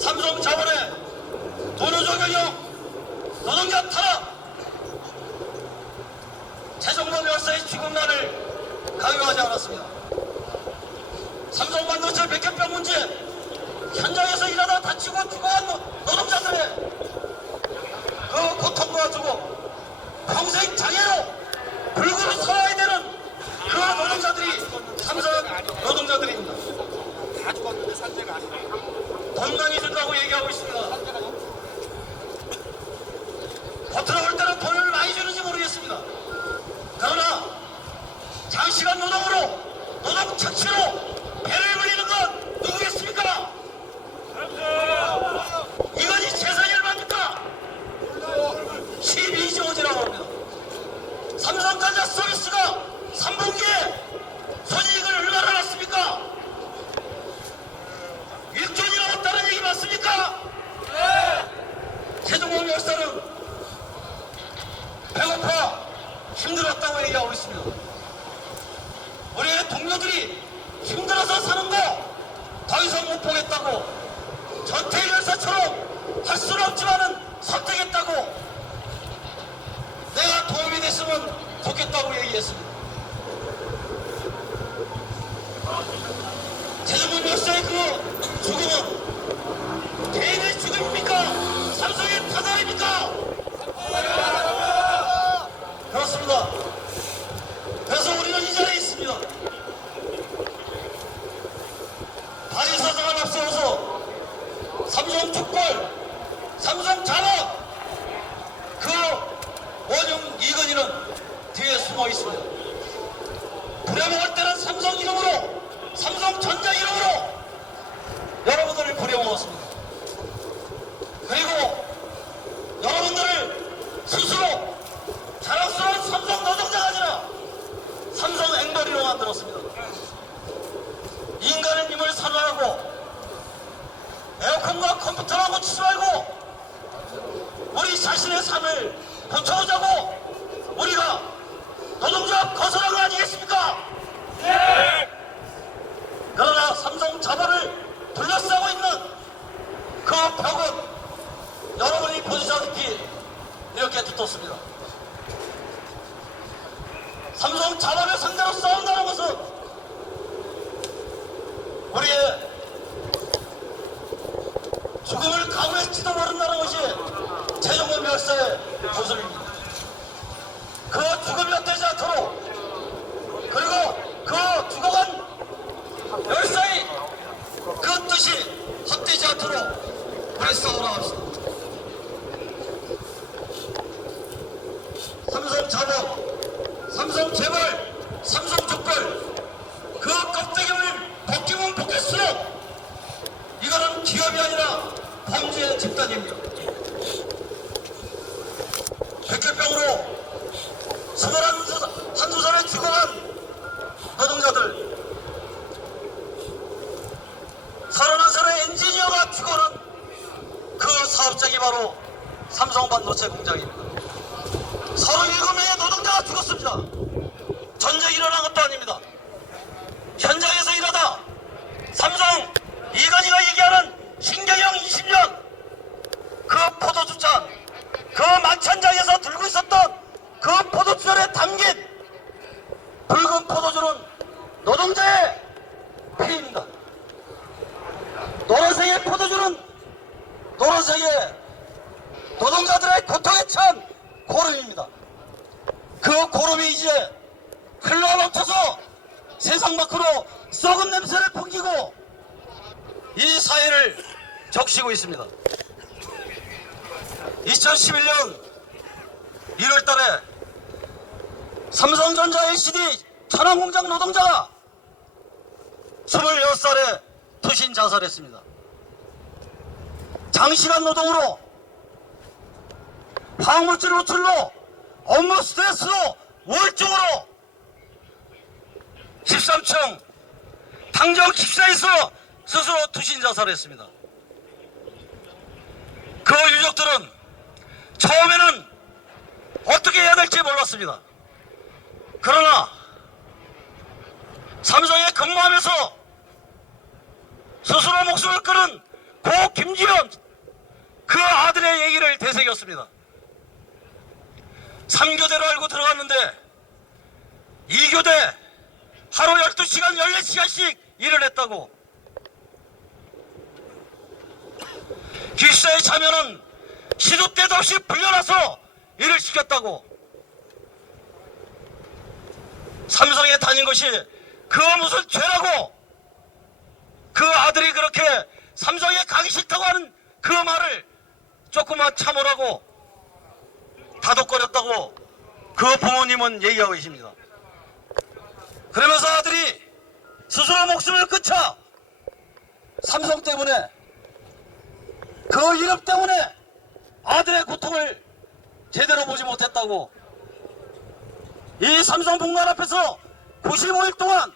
삼성 자본의 도노조 경영, 노동자 탄압, 최종범 열사의 죽음만을 강요하지 않았습니다. 삼성 반도체 백혈병 문제, 현장에서 일하다 다치고 죽어간 노- 노동자들의 그 고통과 죽음, 평생 장애로 불구로 살아야 되는 그 노동자들이 삼성 노동자들입니다. 다 죽었는데 산재가 아니라 돈만이 준다고 얘기 하고 있습니다. 겉으로 볼 때는 돈을 많이 주는지 모르겠습니다. 그러나 장시간 노동으로 노동 착취로 배를 불리는 건 누구겠습니까? 이것이 재산이 얼마입니까? 12조 원이라고 합니다. 삼성전자 서비스가 3분기에 손익을 얼마나 났습니까? 1조이 넘었다는 얘기 맞습니까? 열사는 배고파 힘들었다고 얘기하고 있습니다. 우리의 동료들이 힘들어서 사는 거 더 이상 못 보겠다고 전태일 열사처럼 할 수는 없지만은 선택했다고 내가 도움이 됐으면 좋겠다고 얘기했습니다. 최종범 열사의 그 죽음은 삼성 촉발, 삼성 잔업, 그 원흉 이건희는 뒤에 숨어 있습니다. 부려먹을 때는 삼성 이름으로, 삼성전자 이름으로 여러분들을 부려먹었습니다. 그리고 여러분들을 스스로 자랑스러운 삼성 노동자가 아니라 삼성 앵벌이로 만들었습니다. 인간의 힘을 산화하고 에어컨과 컴퓨터랑 고치지 말고 우리 자신의 삶을 고쳐보자고 우리가 노동자 거절한 거 아니겠습니까? 그러나 삼성 자본을 둘러싸고 있는 그 벽은 여러분이 보시다시피 이렇게 두텁습니다. 삼성 자본을 상대로 싸운다는 것은 우리의 죽음을 각오했지도 모른다는 것이 최종범 열사의 모습입니다. 그 죽음이 헛되지 않도록 그리고 그 죽어간 열사의 그 뜻이 헛되지 않도록 우리 싸워나갑시다. 삼성 자본, 삼성 재벌, 삼성 족발 그 껍데기를 벗기면 벗길수록 이거는 기업이 아니라 범죄 집단입니다. 백혈병으로 스물한 두- 한두 살에 죽어간 노동자들 서른한 살의 엔지니어가 죽어는 그 사업장이 바로 삼성 반도체 공장입니다. 37명의 노동자가 죽었습니다. 전쟁이 일어난 것도 아닙니다. 현장에서 일하다 삼성 이건희가 얘기하는 신경영 20년 그 포도주잔 그 만찬장에서 들고 있었던 그 포도주잔에 담긴 붉은 포도주는 노동자의 피입니다. 노란색의 포도주는 노란색의 노동자들의 고통에 찬 고름입니다. 그 고름이 이제 흘러 넘쳐서 세상 밖으로 썩은 냄새를 풍기고 이 사회를 적시고 있습니다. 2011년 1월 달에 삼성전자 LCD 천안공장 노동자가 26살에 투신 자살했습니다. 장시간 노동으로 화학물질 노출로 업무 스트레스로 우울증으로 13층 당정 기사에서 스스로 투신 자살했습니다. 그 유족들은 처음에는 어떻게 해야 될지 몰랐습니다. 그러나 삼성에 근무하면서 스스로 목숨을 끊은 고 김지현 그 아들의 얘기를 되새겼습니다. 3교대로 알고 들어갔는데 2교대 하루 12시간 14시간씩 일을 했다고. 기숙사에 자면은 시도 때도 없이 불려놔서 일을 시켰다고. 삼성에 다닌 것이 그 무슨 죄라고? 그 아들이 그렇게 삼성에 가기 싫다고 하는 그 말을 조금만 참으라고 다독거렸다고 그 부모님은 얘기하고 계십니다. 그러면서 아들이 스스로 목숨을 끊자 삼성 때문에 그 이름 때문에 아들의 고통을 제대로 보지 못했다고 이 삼성 본관 앞에서 95일 동안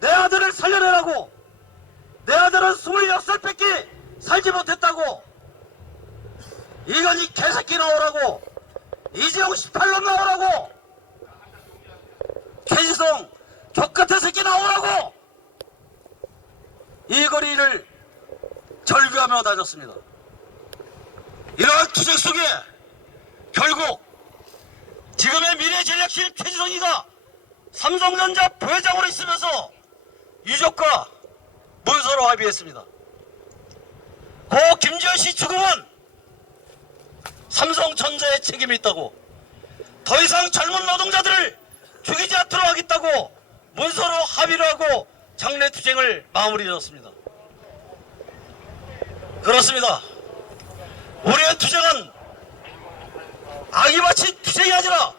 내 아들을 살려내라고 내 아들은 26살밖에 살지 못했다고 이건희 개새끼 나오라고 이재용 18놈 나오라고 최지성 족같은 새끼 나오라고 이 거리를 절규하며 다녔습니다. 이러한 투쟁 속에 결국 지금의 미래전략실 최지성이가 삼성전자 부회장으로 있으면서 유족과 문서로 합의했습니다. 고 김지현 씨 죽음은 삼성전자의 책임이 있다고 더 이상 젊은 노동자들을 죽이지 않도록 하겠다고 문서로 합의를 하고 장례 투쟁을 마무리 지었습니다. 그렇습니다. 우리의 투쟁은 아기밭이 투쟁이 아니라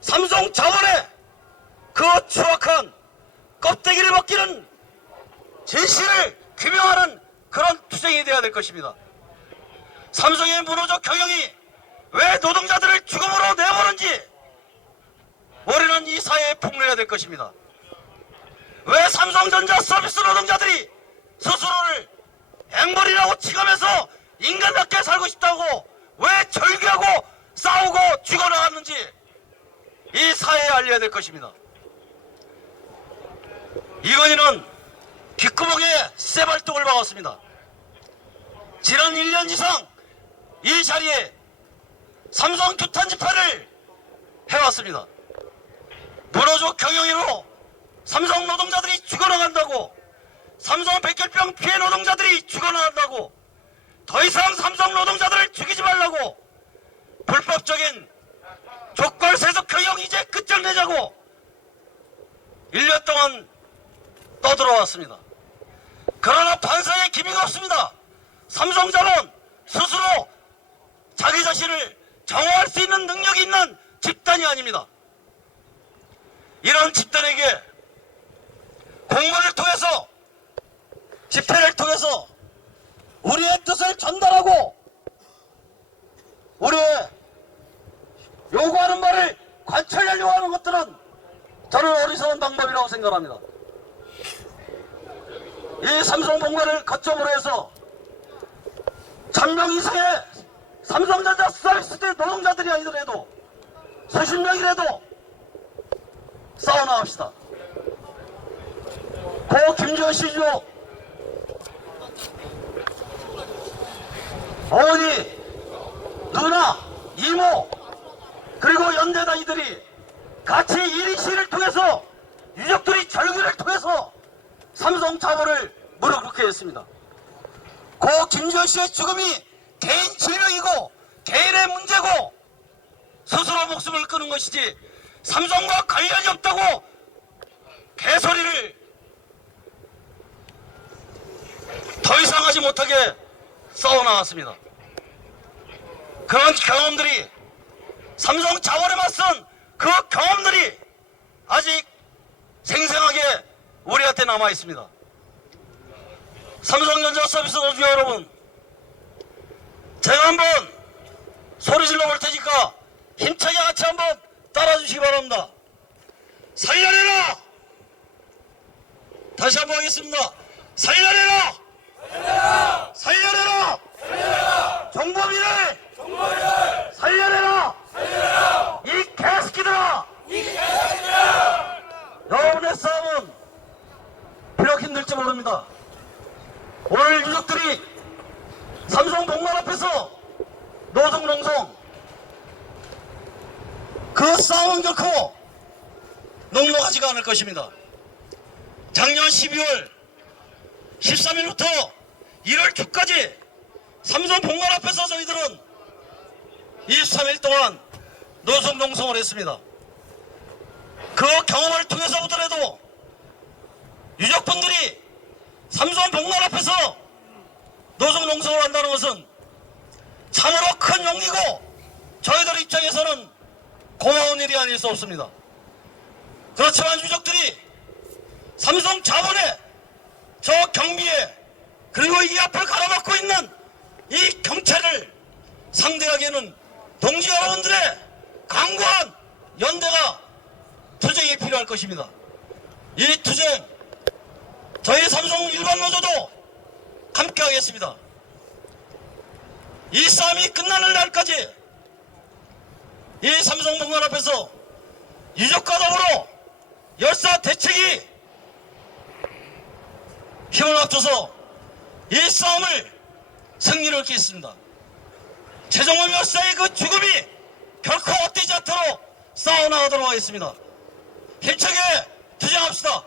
삼성 자본의 그 추악한 껍데기를 벗기는 진실을 규명하는 그런 투쟁이 되어야 될 것입니다. 삼성의 문호적 경영이 왜 노동자들을 죽음으로 내보는지 우리는 이 사회에 폭로해야 될 것입니다. 왜 삼성전자 서비스 노동자들이 스스로를 앵벌이라고 치감해서 인간답게 살고 싶다고 왜 절규하고 싸우고 죽어나갔는지 이 사회에 알려야 될 것입니다. 이건희는 귓구멍에 쇠발톱을 박았습니다. 지난 1년 이상 이 자리에 삼성 규탄 집회를 해왔습니다. 문호조 경영으로 삼성 노동자들이 죽어나간다고 삼성 백혈병 피해 노동자들이 죽어나간다고 더 이상 삼성 노동자들을 죽이지 말라고 불법적인 족벌 세속 경영 이제 끝장내자고 1년 동안 떠들어왔습니다. 그러나 반성의 기미가 없습니다. 삼성자는 스스로 자기 자신을 정화할 수 있는 능력이 있는 집단이 아닙니다. 이런 집단에게 공문을 통해서 집회를 통해서 우리의 뜻을 전달하고 우리의 요구하는 말을 관철하려고 하는 것들은 저는 어리석은 방법이라고 생각합니다. 이 삼성 본관을 거점으로 해서 천명 이상의 삼성전자 서비스 대 노동자들이 아니더라도 수십 명이라도 싸워나갑시다. 고 김지현 씨죠. 어머니, 누나, 이모, 그리고 연대다이들이 같이 1인 시를 통해서 유족들이 절규를 통해서 삼성 자본을 무릎 꿇게 했습니다. 고 김지현 씨의 죽음이 개인 질병이고 개인의 문제고 스스로 목숨을 끊은 것이지 삼성과 관련이 없다고 개소리를 더 이상 하지 못하게 싸워나왔습니다. 그런 경험들이 삼성 자원에 맞선 그 경험들이 아직 생생하게 우리한테 남아 있습니다. 삼성전자 서비스 노조 여러분, 제가 한번 소리 질러 볼 테니까 힘차게 같이 한번 따라 주시기 바랍니다. 살려내라! 다시 한번 하겠습니다. 살려내라! 살려내라! 정보비를! 살려내라! 이 개새끼들아! 여러분의 싸움은 비록 힘들지 모릅니다. 오늘 유족들이 삼성 복만 앞에서 노성농성 그 싸움은 결코 녹록하지가 않을 것입니다. 작년 12월 13일부터 1월 초까지 삼성 복만 앞에서 저희들은 23일 동안 노성농성을 했습니다. 그 경험을 통해서 보더라도 유족분들이 삼성 복만 앞에서 노숙 농성을 한다는 것은 참으로 큰 용기고 저희들 입장에서는 고마운 일이 아닐 수 없습니다. 그렇지만 유족들이 삼성 자본에 저 경비에 그리고 이 앞을 가로막고 있는 이 경찰을 상대하기에는 동지 여러분들의 강고한 연대가 투쟁이 필요할 것입니다. 이 투쟁 저희 삼성 일반 노조도 함께 하겠습니다. 이 싸움이 끝나는 날까지 이 삼성공단 앞에서 유족과 더불어 열사 대책이 힘을 합쳐서 이 싸움을 승리를 얻겠습니다. 최종원 열사의 그 죽음이 결코 헛되지 않도록 싸워나가도록 하겠습니다. 힘차게 투쟁합시다.